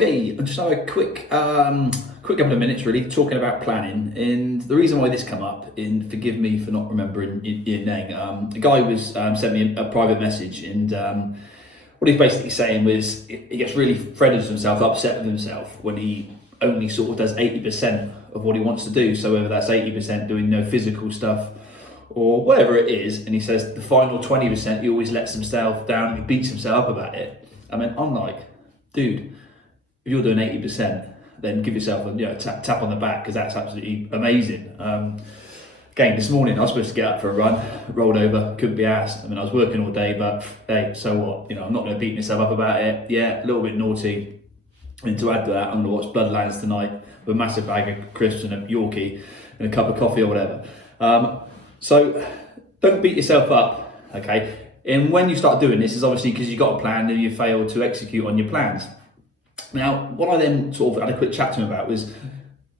Okay, I'll just have a quick couple of minutes really talking about planning. And the reason why this come up, and forgive me for not remembering your name, the guy was sent me a private message, and what he's basically saying was he gets really fretted with himself, upset with himself when he only sort of does 80% of what he wants to do. So whether that's 80% doing physical stuff or whatever it is, and he says the final 20% he always lets himself down and he beats himself up about it. I mean, I'm like, dude, if you're doing 80%, then give yourself a tap on the back, because that's absolutely amazing. Again, this morning I was supposed to get up for a run, rolled over, couldn't be asked. I mean, I was working all day, but hey, so what? I'm not going to beat myself up about it. Yeah, a little bit naughty. And to add to that, I'm going to watch Bloodlands tonight with a massive bag of crisps and a Yorkie and a cup of coffee or whatever. So don't beat yourself up, okay? And when you start doing this, is obviously because you've got a plan and you fail to execute on your plans. Now, what I then sort of had a quick chat to him about was,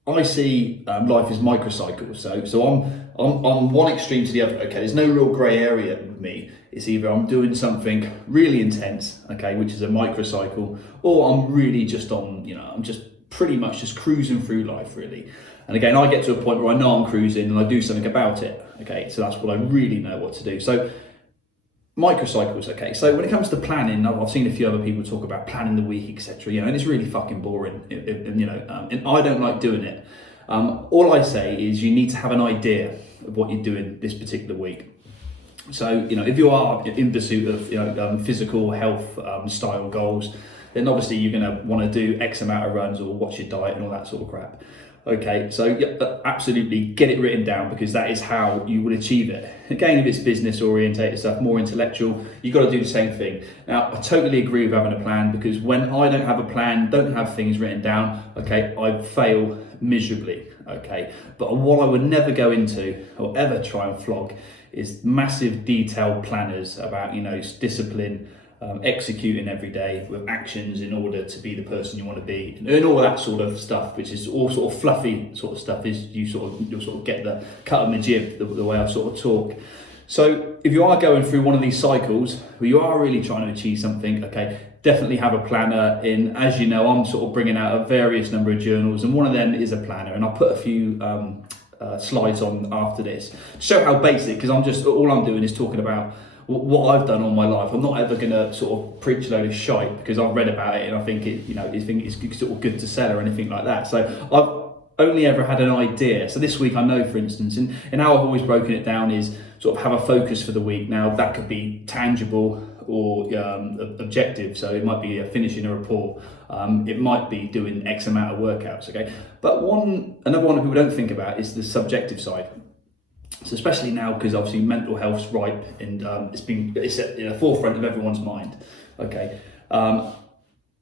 I see life as microcycles. So I'm on one extreme to the other. Okay, there's no real grey area with me. It's either I'm doing something really intense, okay, which is a microcycle, or I'm really just on, I'm just pretty much just cruising through life, really. And again, I get to a point where I know I'm cruising and I do something about it. Okay, so that's what I really know what to do. So microcycles, okay. So when it comes to planning, I've seen a few other people talk about planning the week, etc. And it's really fucking boring, and I don't like doing it. All I say is you need to have an idea of what you're doing this particular week. So if you are in pursuit of physical health style goals, then obviously you're going to want to do X amount of runs or watch your diet and all that sort of crap. Okay, so absolutely get it written down, because that is how you will achieve it. Again, if it's business orientated stuff, more intellectual, you've got to do the same thing. Now, I totally agree with having a plan, because when I don't have a plan, don't have things written down, okay, I fail miserably, okay? But what I would never go into or ever try and flog is massive detailed planners about, discipline, executing every day with actions in order to be the person you want to be, and all that sort of stuff, which is all sort of fluffy sort of stuff, is you'll sort of get the cut of my jib, the way I sort of talk. So if you are going through one of these cycles where you are really trying to achieve something, okay, definitely have a planner in. As you know, I'm sort of bringing out a various number of journals, and one of them is a planner, and I'll put a few slides on after this to show how basic, because all I'm doing is talking about what I've done all my life. I'm not ever going to sort of preach a load of shite because I've read about it and I think it's sort of good to sell or anything like that. So I've only ever had an idea. So this week I know, for instance, and how I've always broken it down is sort of have a focus for the week. Now that could be tangible or objective. So it might be finishing a report. It might be doing X amount of workouts. Okay, but another one that people don't think about is the subjective side. So especially now, because obviously mental health's ripe and it's at the forefront of everyone's mind. Okay,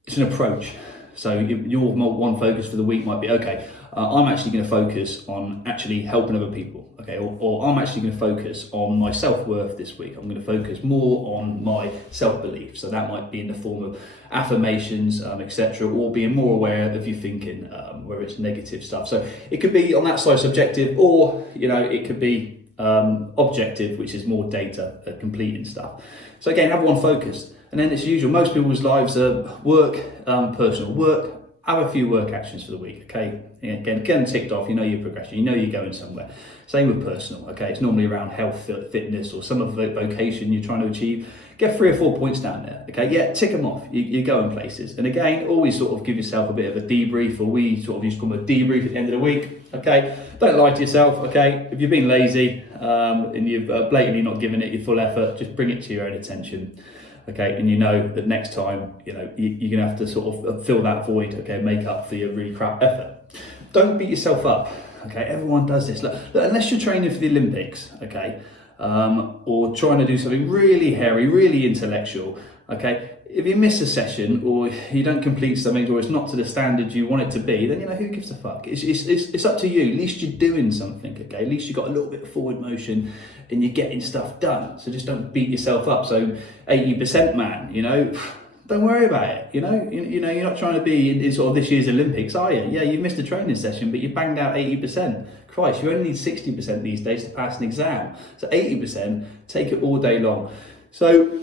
it's an approach. So your one focus for the week might be, okay, I'm actually going to focus on actually helping other people. Okay, or I'm actually going to focus on my self-worth this week. I'm going to focus more on my self-belief. So that might be in the form of affirmations, etc., or being more aware of your thinking, where it's negative stuff. So it could be on that side subjective, or it could be objective, which is more data completing stuff. So again, have one focused, and then it's usual. Most people's lives are work, personal work. Have a few work actions for the week, okay? Again, get them ticked off, your progression, you're going somewhere. Same with personal, okay? It's normally around health, fitness, or some of the vocation you're trying to achieve. Get 3 or 4 points down there, okay? Yeah, tick them off, you're going places. And again, always sort of give yourself a bit of a debrief, or we sort of used to call them a debrief at the end of the week, okay? Don't lie to yourself, okay? If you've been lazy and you've blatantly not given it your full effort, just bring it to your own attention. Okay, and that next time, you're going to have to sort of fill that void, okay, make up for your really crap effort. Don't beat yourself up, okay? Everyone does this. Look, unless you're training for the Olympics, okay, or trying to do something really hairy, really intellectual, okay, if you miss a session or you don't complete something, or it's not to the standard you want it to be, then who gives a fuck? It's up to you. At least you're doing something, okay? At least you've got a little bit of forward motion and you're getting stuff done. So just don't beat yourself up. So 80% man, don't worry about it. You're not trying to be in sort of this year's Olympics, are you? Yeah, you missed a training session, but you banged out 80%. Christ, you only need 60% these days to pass an exam. So 80%, take it all day long. So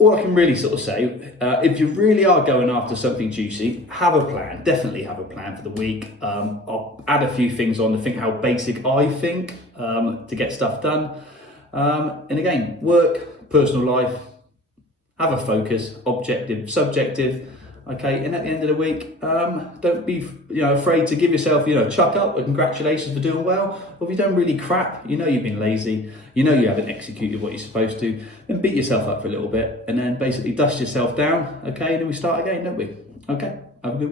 all I can really sort of say, if you really are going after something juicy, have a plan. Definitely have a plan for the week. I'll add a few things on to think how basic I think to get stuff done. And again, work, personal life, have a focus, objective, subjective. Okay, and at the end of the week, don't be afraid to give yourself chuck up or congratulations for doing well. Or if you've done really crap, you've been lazy, you haven't executed what you're supposed to, then beat yourself up for a little bit and then basically dust yourself down. Okay, and then we start again, don't we? Okay, have a good